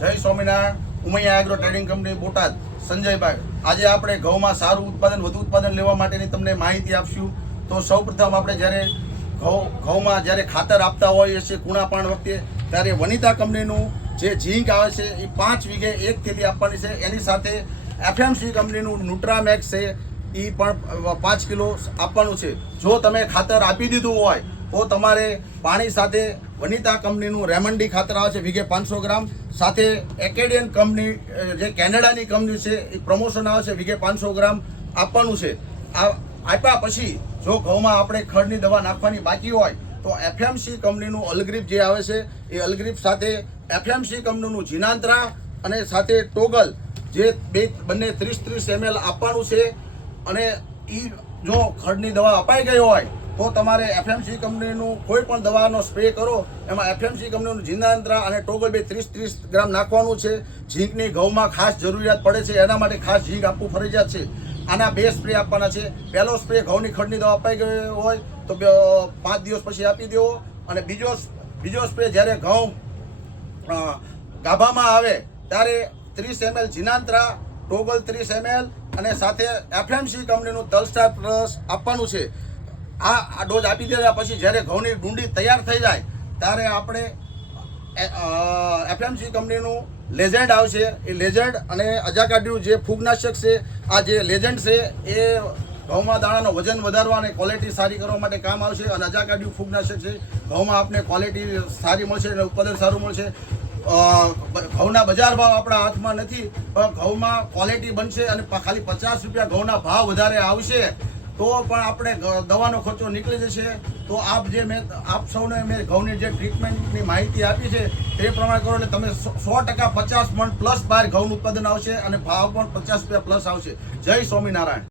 જય Swaminarayan. Umaiya agro trading company Botad. સંજયભાઈ, આજે આપણે ઘઉંમાં સારું ઉત્પાદન, વધુ ઉત્પાદન લેવા માટેની તમને માહિતી આપશું. તો સૌપ્રથમ આપણે જ્યારે ઘઉંમાં જ્યારે ખાતર આપતા હોઈએ છીએ કુણાપાણ વખતે, ત્યારે વનિતા કંપનીનું જે ઝીંક આવે છે એ 5 વીઘે 1 થેલી આપવાની છે. એની સાથે એફએમસી કંપનીનું ન્યુટ્રામેક્સ છે એ પણ 5 કિલો આપવાનું છે. જો તમે ખાતર આપી દીધું હોય તો તમારે પાણી સાથે વનિતા કંપનીનું રેમન્ડી ખાતર આવે છે વીઘે 500 ગ્રામ, સાથે એકેડિયન કંપની જે કેનેડાની કંપની છે એ પ્રમોશન આવે છે વીઘે 500 ગ્રામ આપવાનું છે. આ આપ્યા પછી જો ઘઉંમાં આપણે ખડની દવા નાખવાની બાકી હોય તો એફએમસી કંપનીનું અલગ્રીપ જે આવે છે એ અલગ્રીપ સાથે એફએમસી કંપનીનું જીનાંત્રા અને સાથે ટોગલ જે બંને 30-30 ml આપવાનું છે. અને એ જો ખડની દવા અપાઈ ગઈ હોય તો તમારે એફએમસી કંપનીનું કોઈ પણ દવાનો સ્પ્રે કરો, એમાં એફએમસી કંપનીનું જીનાંત્રા અને ટોગલ 30-30 ગ્રામ નાખવાનું છે. ઝીંકની ઘઉંમાં ખાસ જરૂરિયાત પડે છે, એના માટે ખાસ ઝીંક આપવું ફરજિયાત છે. આના 2 સ્પ્રે આપવાના છે. પહેલો સ્પ્રે ઘઉંની ખડની દવા અપાઈ ગઈ હોય તો 5 દિવસ પછી આપી દેવો, અને બીજો સ્પ્રે જ્યારે ઘઉં ગાભામાં આવે ત્યારે 30 ml જીનાંત્રા, ટોગલ 30 ml અને સાથે એફએમસી કંપનીનું તલસ્ટાર પ્લસ આપવાનું છે. આ ડોઝ આપી દેવા પછી જ્યારે ઘઉંની ડુંડી તૈયાર થઈ જાય ત્યારે આપણે એફએમસી કંપનીનું લેજેન્ડ આવશે. એ લેજેન્ડ અને અજાકાડ્યું જે ફૂગનાશક છે, આ જે લેજેન્ડ છે એ ઘઉંમાં દાણાનો વજન વધારવા અને ક્વોલિટી સારી કરવા માટે કામ આવશે. અને અજાકાડ્યું ફૂગનાશક છે, ઘઉંમાં આપણે ક્વોલિટી સારી મળશે અને ઉત્પાદન સારું મળશે. ઘઉંના બજાર ભાવ આપણા હાથમાં નથી, પણ ઘઉંમાં ક્વોલિટી બનશે અને ખાલી 50 રૂપિયા ઘઉંના ભાવ વધારે આવશે તો પણ આપણે દવાનો ખર્ચો નીકળી જશે. તો આપ સૌને મેં ઘઉંની જે ટ્રીટમેન્ટની માહિતી આપી છે તે પ્રમાણે કરો એટલે તમે 100% 50 મણ પ્લસ બહાર ઘઉંનું ઉત્પાદન આવશે અને ભાવ પણ 50 રૂપિયા પ્લસ આવશે. જય સ્વામિનારાયણ.